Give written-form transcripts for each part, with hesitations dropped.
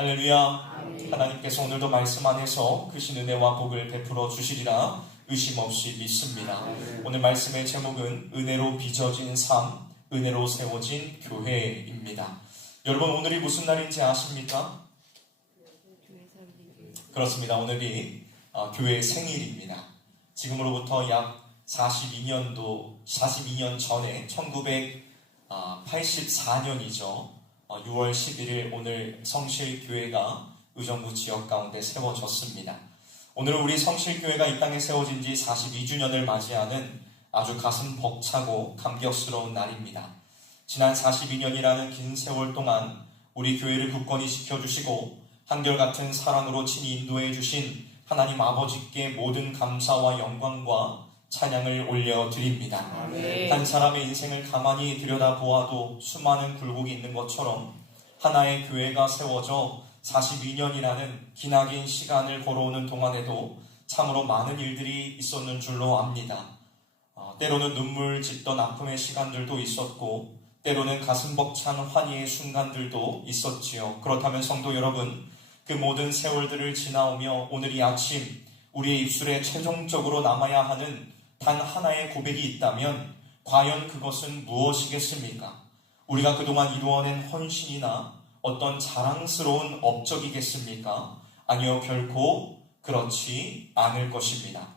할렐루야. 하나님께서 오늘도 말씀 안에서 크신 은혜와 복을 베풀어 주시리라 의심 없이 믿습니다. 오늘 말씀의 제목은 은혜로 빚어진 삶, 은혜로 세워진 교회입니다. 여러분, 오늘이 무슨 날인지 아십니까? 그렇습니다. 오늘이 교회 생일입니다. 지금으로부터 약 42년 전에 1984년이죠. 6월 11일 오늘 성실교회가 의정부 지역 가운데 세워졌습니다. 오늘 우리 성실교회가 이 땅에 세워진 지 42주년을 맞이하는 아주 가슴 벅차고 감격스러운 날입니다. 지난 42년이라는 긴 세월 동안 우리 교회를 굳건히 지켜주시고 한결같은 사랑으로 친히 인도해 주신 하나님 아버지께 모든 감사와 영광과 찬양을 올려드립니다. 한 사람의 인생을 가만히 들여다보아도 수많은 굴곡이 있는 것처럼 하나의 교회가 세워져 42년이라는 기나긴 시간을 걸어오는 동안에도 참으로 많은 일들이 있었는 줄로 압니다. 때로는 눈물 짓던 아픔의 시간들도 있었고 때로는 가슴 벅찬 환희의 순간들도 있었지요. 그렇다면 성도 여러분, 그 모든 세월들을 지나오며 오늘 이 아침 우리의 입술에 최종적으로 남아야 하는 단 하나의 고백이 있다면 과연 그것은 무엇이겠습니까? 우리가 그동안 이루어낸 헌신이나 어떤 자랑스러운 업적이겠습니까? 아니요, 결코 그렇지 않을 것입니다.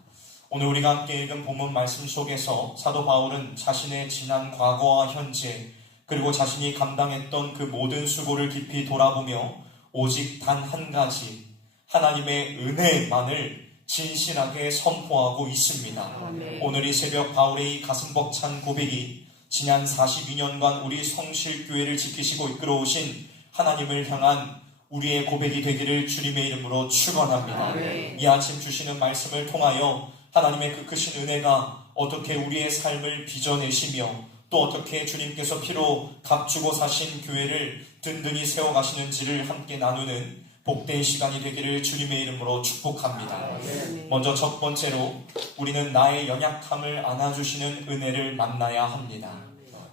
오늘 우리가 함께 읽은 본문 말씀 속에서 사도 바울은 자신의 지난 과거와 현재 그리고 자신이 감당했던 그 모든 수고를 깊이 돌아보며 오직 단 한 가지 하나님의 은혜만을 진실하게 선포하고 있습니다. 아멘. 오늘 이 새벽 바울의 이 가슴 벅찬 고백이 지난 42년간 우리 성실교회를 지키시고 이끌어오신 하나님을 향한 우리의 고백이 되기를 주님의 이름으로 축원합니다. 아멘. 이 아침 주시는 말씀을 통하여 하나님의 그 크신 은혜가 어떻게 우리의 삶을 빚어내시며 또 어떻게 주님께서 피로 값주고 사신 교회를 든든히 세워가시는지를 함께 나누는 복된 시간이 되기를 주님의 이름으로 축복합니다. 먼저 첫 번째로 우리는 나의 연약함을 안아주시는 은혜를 만나야 합니다.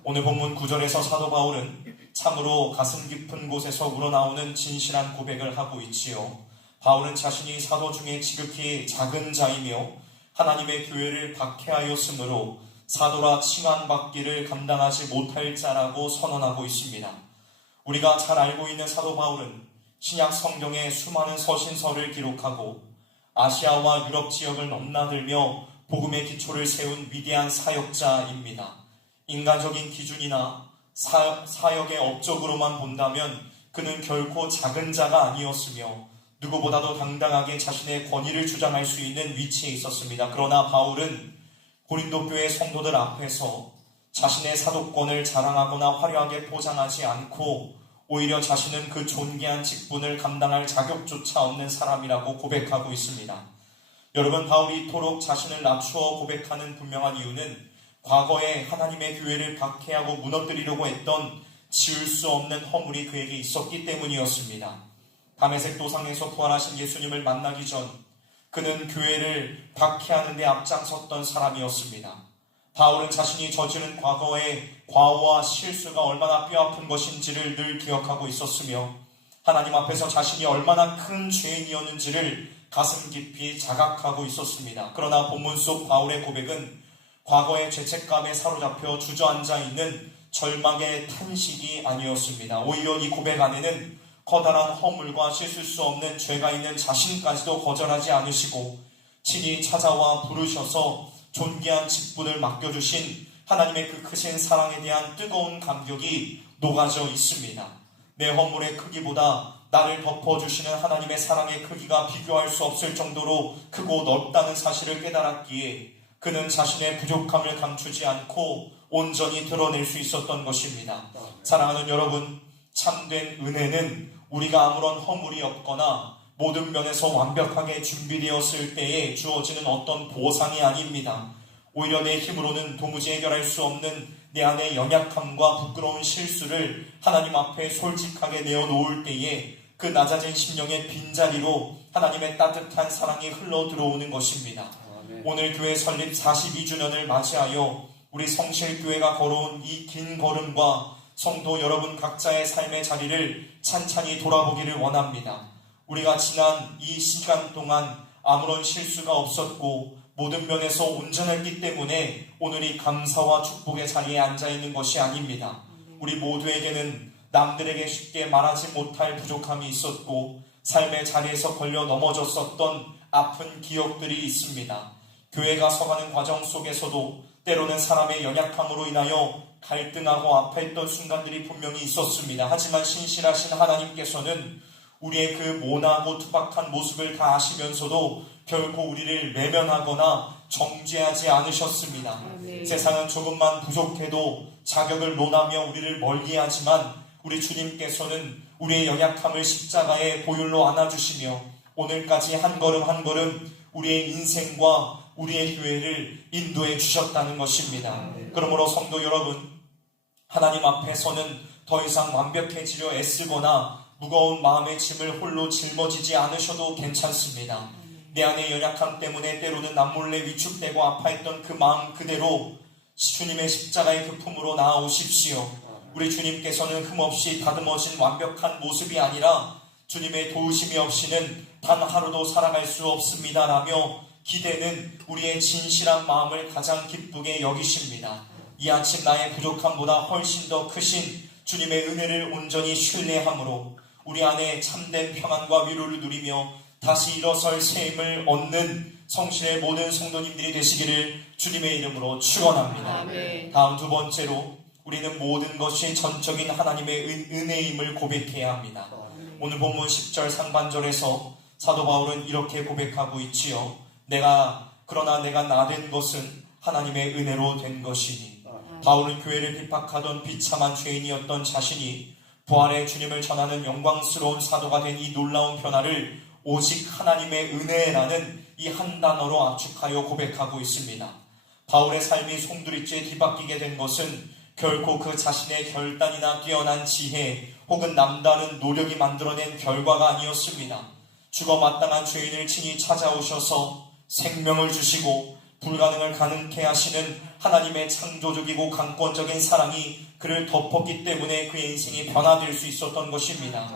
오늘 본문 9절에서 사도 바울은 참으로 가슴 깊은 곳에서 우러나오는 진실한 고백을 하고 있지요. 바울은 자신이 사도 중에 지극히 작은 자이며 하나님의 교회를 박해하였으므로 사도라 칭함받기를 감당하지 못할 자라고 선언하고 있습니다. 우리가 잘 알고 있는 사도 바울은 신약 성경에 수많은 서신서를 기록하고 아시아와 유럽 지역을 넘나들며 복음의 기초를 세운 위대한 사역자입니다. 인간적인 기준이나 사역의 업적으로만 본다면 그는 결코 작은 자가 아니었으며 누구보다도 당당하게 자신의 권위를 주장할 수 있는 위치에 있었습니다. 그러나 바울은 고린도 교회 성도들 앞에서 자신의 사도권을 자랑하거나 화려하게 포장하지 않고 오히려 자신은 그 존귀한 직분을 감당할 자격조차 없는 사람이라고 고백하고 있습니다. 여러분, 바울이 이토록 자신을 낮추어 고백하는 분명한 이유는 과거에 하나님의 교회를 박해하고 무너뜨리려고 했던 지울 수 없는 허물이 그에게 있었기 때문이었습니다. 다메섹 도상에서 부활하신 예수님을 만나기 전 그는 교회를 박해하는 데 앞장섰던 사람이었습니다. 바울은 자신이 저지른 과거의 과오와 실수가 얼마나 뼈아픈 것인지를 늘 기억하고 있었으며 하나님 앞에서 자신이 얼마나 큰 죄인이었는지를 가슴 깊이 자각하고 있었습니다. 그러나 본문 속 바울의 고백은 과거의 죄책감에 사로잡혀 주저앉아 있는 절망의 탄식이 아니었습니다. 오히려 이 고백 안에는 커다란 허물과 씻을 수 없는 죄가 있는 자신까지도 거절하지 않으시고 친히 찾아와 부르셔서 존귀한 직분을 맡겨주신 하나님의 그 크신 사랑에 대한 뜨거운 감격이 녹아져 있습니다. 내 허물의 크기보다 나를 덮어주시는 하나님의 사랑의 크기가 비교할 수 없을 정도로 크고 넓다는 사실을 깨달았기에 그는 자신의 부족함을 감추지 않고 온전히 드러낼 수 있었던 것입니다. 사랑하는 여러분, 참된 은혜는 우리가 아무런 허물이 없거나 모든 면에서 완벽하게 준비되었을 때에 주어지는 어떤 보상이 아닙니다. 오히려 내 힘으로는 도무지 해결할 수 없는 내 안의 연약함과 부끄러운 실수를 하나님 앞에 솔직하게 내어놓을 때에 그 낮아진 심령의 빈자리로 하나님의 따뜻한 사랑이 흘러 들어오는 것입니다. 오늘 교회 설립 42주년을 맞이하여 우리 성실교회가 걸어온 이 긴 걸음과 성도 여러분 각자의 삶의 자리를 찬찬히 돌아보기를 원합니다. 우리가 지난 이 시간 동안 아무런 실수가 없었고 모든 면에서 온전했기 때문에 오늘이 감사와 축복의 자리에 앉아있는 것이 아닙니다. 우리 모두에게는 남들에게 쉽게 말하지 못할 부족함이 있었고 삶의 자리에서 걸려 넘어졌었던 아픈 기억들이 있습니다. 교회가 서가는 과정 속에서도 때로는 사람의 연약함으로 인하여 갈등하고 아파했던 순간들이 분명히 있었습니다. 하지만 신실하신 하나님께서는 우리의 그 모나고 투박한 모습을 다 아시면서도 결코 우리를 외면하거나 정죄하지 않으셨습니다. 세상은 조금만 부족해도 자격을 논하며 우리를 멀리하지만 우리 주님께서는 우리의 연약함을 십자가에 보혈로 안아주시며 오늘까지 한 걸음 한 걸음 우리의 인생과 우리의 교회를 인도해 주셨다는 것입니다. 그러므로 성도 여러분, 하나님 앞에서는 더 이상 완벽해지려 애쓰거나 무거운 마음의 짐을 홀로 짊어지지 않으셔도 괜찮습니다. 내 안의 연약함 때문에 때로는 남몰래 위축되고 아파했던 그 마음 그대로 주님의 십자가의 그 품으로 나아오십시오. 우리 주님께서는 흠없이 다듬어진 완벽한 모습이 아니라 주님의 도우심이 없이는 단 하루도 살아갈 수 없습니다라며 기대는 우리의 진실한 마음을 가장 기쁘게 여기십니다. 이 아침 나의 부족함보다 훨씬 더 크신 주님의 은혜를 온전히 신뢰함으로 우리 안에 참된 평안과 위로를 누리며 다시 일어설 새 힘을 얻는 성실의 모든 성도님들이 되시기를 주님의 이름으로 축원합니다. 다음 두 번째로 우리는 모든 것이 전적인 하나님의 은혜임을 고백해야 합니다. 오늘 본문 10절 상반절에서 사도 바울은 이렇게 고백하고 있지요. 그러나 내가 나된 것은 하나님의 은혜로 된 것이니. 바울은 교회를 핍박하던 비참한 죄인이었던 자신이 부활의 주님을 전하는 영광스러운 사도가 된 이 놀라운 변화를 오직 하나님의 은혜라는 이 한 단어로 압축하여 고백하고 있습니다. 바울의 삶이 송두리째 뒤바뀌게 된 것은 결코 그 자신의 결단이나 뛰어난 지혜 혹은 남다른 노력이 만들어낸 결과가 아니었습니다. 죽어 마땅한 죄인을 친히 찾아오셔서 생명을 주시고 불가능을 가능케 하시는 하나님의 창조적이고 강권적인 사랑이 그를 덮었기 때문에 그의 인생이 변화될 수 있었던 것입니다.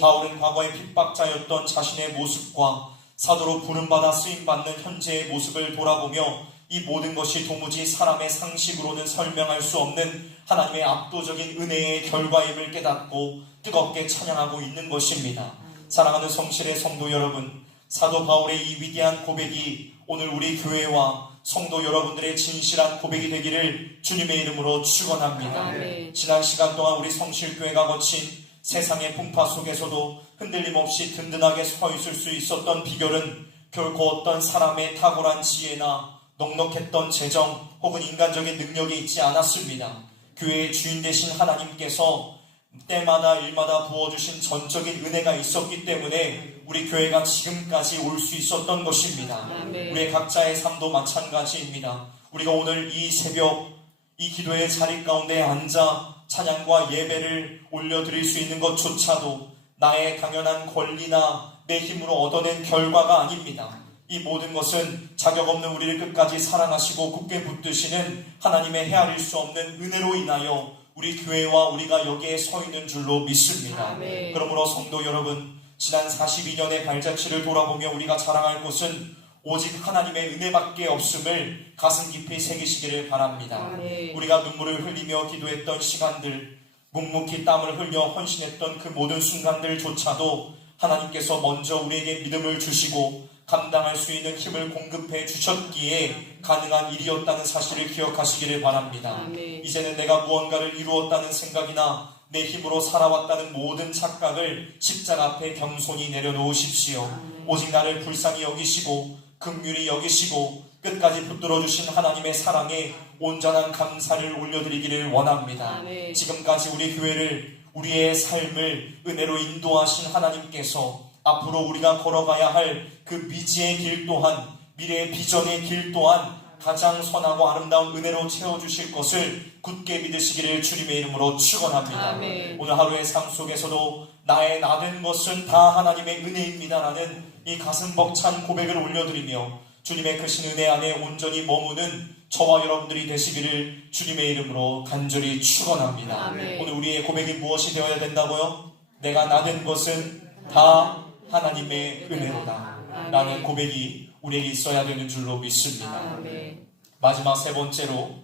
바울은 과거의 핍박자였던 자신의 모습과 사도로 부름받아 쓰임받는 현재의 모습을 돌아보며 이 모든 것이 도무지 사람의 상식으로는 설명할 수 없는 하나님의 압도적인 은혜의 결과임을 깨닫고 뜨겁게 찬양하고 있는 것입니다. 사랑하는 성실의 성도 여러분, 사도 바울의 이 위대한 고백이 오늘 우리 교회와 성도 여러분들의 진실한 고백이 되기를 주님의 이름으로 축원합니다. 지난 시간 동안 우리 성실교회가 거친 세상의 풍파 속에서도 흔들림 없이 든든하게 서 있을 수 있었던 비결은 결코 어떤 사람의 탁월한 지혜나 넉넉했던 재정 혹은 인간적인 능력이 있지 않았습니다. 교회의 주인 되신 하나님께서 때마다 일마다 부어주신 전적인 은혜가 있었기 때문에 우리 교회가 지금까지 올 수 있었던 것입니다. 우리의 각자의 삶도 마찬가지입니다. 우리가 오늘 이 새벽 이 기도의 자리 가운데 앉아 찬양과 예배를 올려드릴 수 있는 것조차도 나의 당연한 권리나 내 힘으로 얻어낸 결과가 아닙니다. 이 모든 것은 자격 없는 우리를 끝까지 사랑하시고 굳게 붙드시는 하나님의 헤아릴 수 없는 은혜로 인하여 우리 교회와 우리가 여기에 서 있는 줄로 믿습니다. 그러므로 성도 여러분, 지난 42년의 발자취를 돌아보며 우리가 자랑할 것은 오직 하나님의 은혜밖에 없음을 가슴 깊이 새기시기를 바랍니다. 우리가 눈물을 흘리며 기도했던 시간들, 묵묵히 땀을 흘려 헌신했던 그 모든 순간들조차도 하나님께서 먼저 우리에게 믿음을 주시고 감당할 수 있는 힘을 공급해 주셨기에 가능한 일이었다는 사실을 기억하시기를 바랍니다. 이제는 내가 무언가를 이루었다는 생각이나 내 힘으로 살아왔다는 모든 착각을 십자가 앞에 겸손히 내려놓으십시오. 오직 나를 불쌍히 여기시고 긍휼히 여기시고 끝까지 붙들어주신 하나님의 사랑에 온전한 감사를 올려드리기를 원합니다. 지금까지 우리 교회를, 우리의 삶을 은혜로 인도하신 하나님께서 앞으로 우리가 걸어가야 할 그 미지의 길 또한, 미래의 비전의 길 또한 가장 선하고 아름다운 은혜로 채워주실 것을 굳게 믿으시기를 주님의 이름으로 축원합니다. 오늘 하루의 삶 속에서도 나의 나된 것은 다 하나님의 은혜입니다라는 이 가슴 벅찬 고백을 올려드리며 주님의 크신 은혜 안에 온전히 머무는 저와 여러분들이 되시기를 주님의 이름으로 간절히 축원합니다. 아멘. 오늘 우리의 고백이 무엇이 되어야 된다고요? 내가 나된 것은 다 하나님의 은혜로다 라는 고백이 우리에게 있어야 되는 줄로 믿습니다. 아멘. 마지막 세 번째로,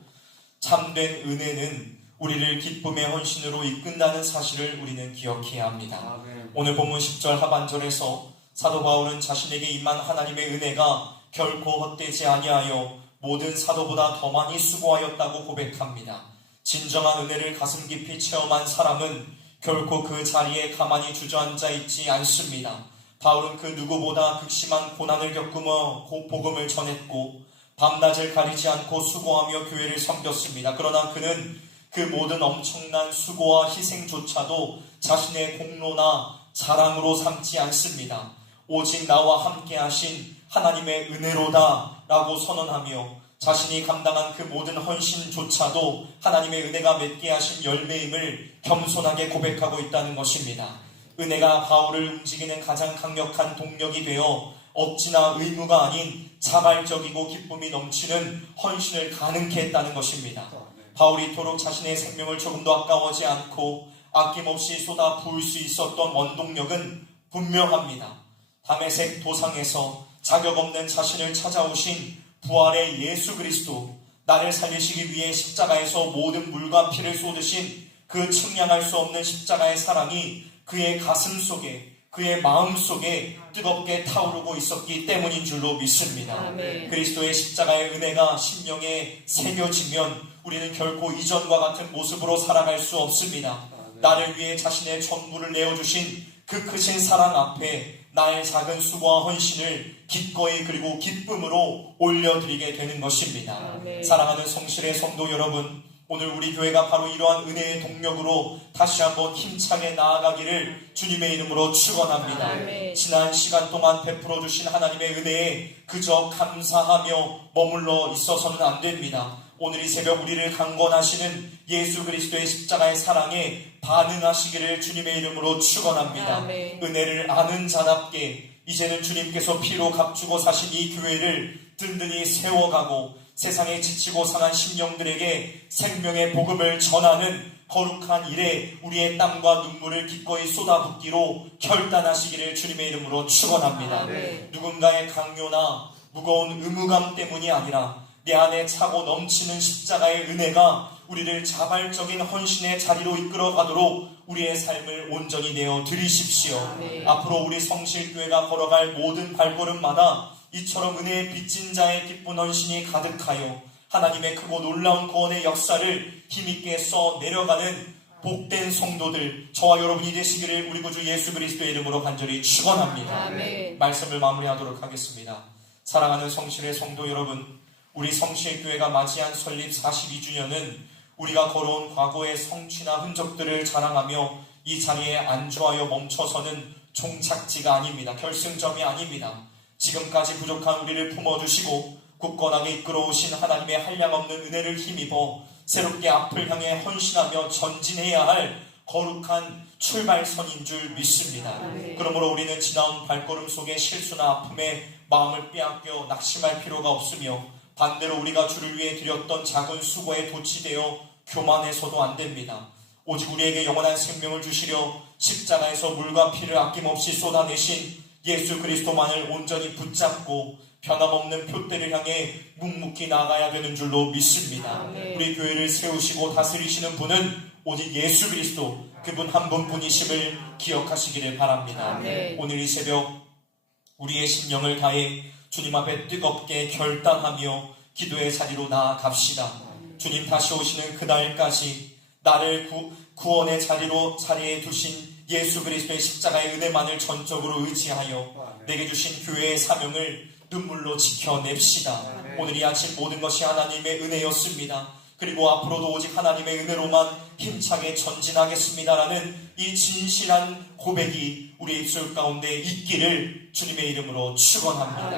참된 은혜는 우리를 기쁨의 헌신으로 이끈다는 사실을 우리는 기억해야 합니다. 오늘 본문 10절 하반절에서 사도 바울은 자신에게 임한 하나님의 은혜가 결코 헛되지 아니하여 모든 사도보다 더 많이 수고하였다고 고백합니다. 진정한 은혜를 가슴 깊이 체험한 사람은 결코 그 자리에 가만히 주저앉아 있지 않습니다. 바울은 그 누구보다 극심한 고난을 겪으며 복음을 전했고 밤낮을 가리지 않고 수고하며 교회를 섬겼습니다. 그러나 그는 그 모든 엄청난 수고와 희생조차도 자신의 공로나 자랑으로 삼지 않습니다. 오직 나와 함께 하신 하나님의 은혜로다 라고 선언하며 자신이 감당한 그 모든 헌신조차도 하나님의 은혜가 맺게 하신 열매임을 겸손하게 고백하고 있다는 것입니다. 은혜가 바울을 움직이는 가장 강력한 동력이 되어 억지나 의무가 아닌 자발적이고 기쁨이 넘치는 헌신을 가능케 했다는 것입니다. 바울이 이토록 자신의 생명을 조금도 아까워하지 않고 아낌없이 쏟아 부을 수 있었던 원동력은 분명합니다. 다메섹 도상에서 자격 없는 자신을 찾아오신 부활의 예수 그리스도, 나를 살리시기 위해 십자가에서 모든 물과 피를 쏟으신 그 측량할 수 없는 십자가의 사랑이 그의 가슴 속에, 그의 마음 속에 뜨겁게 타오르고 있었기 때문인 줄로 믿습니다. 아멘. 그리스도의 십자가의 은혜가 심령에 새겨지면 우리는 결코 이전과 같은 모습으로 살아갈 수 없습니다. 나를 위해 자신의 전부를 내어주신 그 크신 사랑 앞에 나의 작은 수고와 헌신을 기꺼이 그리고 기쁨으로 올려드리게 되는 것입니다. 아멘. 사랑하는 성실의 성도 여러분, 오늘 우리 교회가 바로 이러한 은혜의 동력으로 다시 한번 힘차게 나아가기를 주님의 이름으로 축원합니다. 아멘. 지난 시간 동안 베풀어 주신 하나님의 은혜에 그저 감사하며 머물러 있어서는 안 됩니다. 오늘 이 새벽 우리를 강권하시는 예수 그리스도의 십자가의 사랑에 반응하시기를 주님의 이름으로 축원합니다. 아멘. 은혜를 아는 자답게 이제는 주님께서 피로 값주고 사신 이 교회를 든든히 세워가고 세상에 지치고 상한 심령들에게 생명의 복음을 전하는 거룩한 일에 우리의 땀과 눈물을 기꺼이 쏟아붓기로 결단하시기를 주님의 이름으로 축원합니다. 아멘. 누군가의 강요나 무거운 의무감 때문이 아니라 내 안에 차고 넘치는 십자가의 은혜가 우리를 자발적인 헌신의 자리로 이끌어가도록 우리의 삶을 온전히 내어 드리십시오. 아멘. 앞으로 우리 성실교회가 걸어갈 모든 발걸음마다 이처럼 은혜에 빚진 자의 기쁜 헌신이 가득하여 하나님의 크고 놀라운 구원의 역사를 힘있게 써 내려가는 복된 성도들, 저와 여러분이 되시기를 우리 구주 예수 그리스도의 이름으로 간절히 축원합니다. 아멘. 말씀을 마무리하도록 하겠습니다. 사랑하는 성실의 성도 여러분, 우리 성실교회가 맞이한 설립 42주년은 우리가 걸어온 과거의 성취나 흔적들을 자랑하며 이 자리에 안주하여 멈춰서는 종착지가 아닙니다. 결승점이 아닙니다. 지금까지 부족한 우리를 품어주시고 굳건하게 이끌어오신 하나님의 한량없는 은혜를 힘입어 새롭게 앞을 향해 헌신하며 전진해야 할 거룩한 출발선인 줄 믿습니다. 그러므로 우리는 지나온 발걸음 속에 실수나 아픔에 마음을 빼앗겨 낙심할 필요가 없으며 반대로 우리가 주를 위해 드렸던 작은 수고에 도취되어 교만해서도 안 됩니다. 오직 우리에게 영원한 생명을 주시려 십자가에서 물과 피를 아낌없이 쏟아내신 예수 그리스도만을 온전히 붙잡고 변함없는 표대를 향해 묵묵히 나아가야 되는 줄로 믿습니다. 아멘. 우리 교회를 세우시고 다스리시는 분은 오직 예수 그리스도, 그분 한 분뿐이심을 기억하시기를 바랍니다. 아멘. 오늘 이 새벽 우리의 심령을 다해 주님 앞에 뜨겁게 결단하며 기도의 자리로 나아갑시다. 주님 다시 오시는 그날까지 나를 구원의 자리에 두신 예수 그리스도의 십자가의 은혜만을 전적으로 의지하여 내게 주신 교회의 사명을 눈물로 지켜냅시다. 오늘 이 아침 모든 것이 하나님의 은혜였습니다. 그리고 앞으로도 오직 하나님의 은혜로만 힘차게 전진하겠습니다라는 이 진실한 고백이 우리의 입술 가운데 있기를 주님의 이름으로 축원합니다.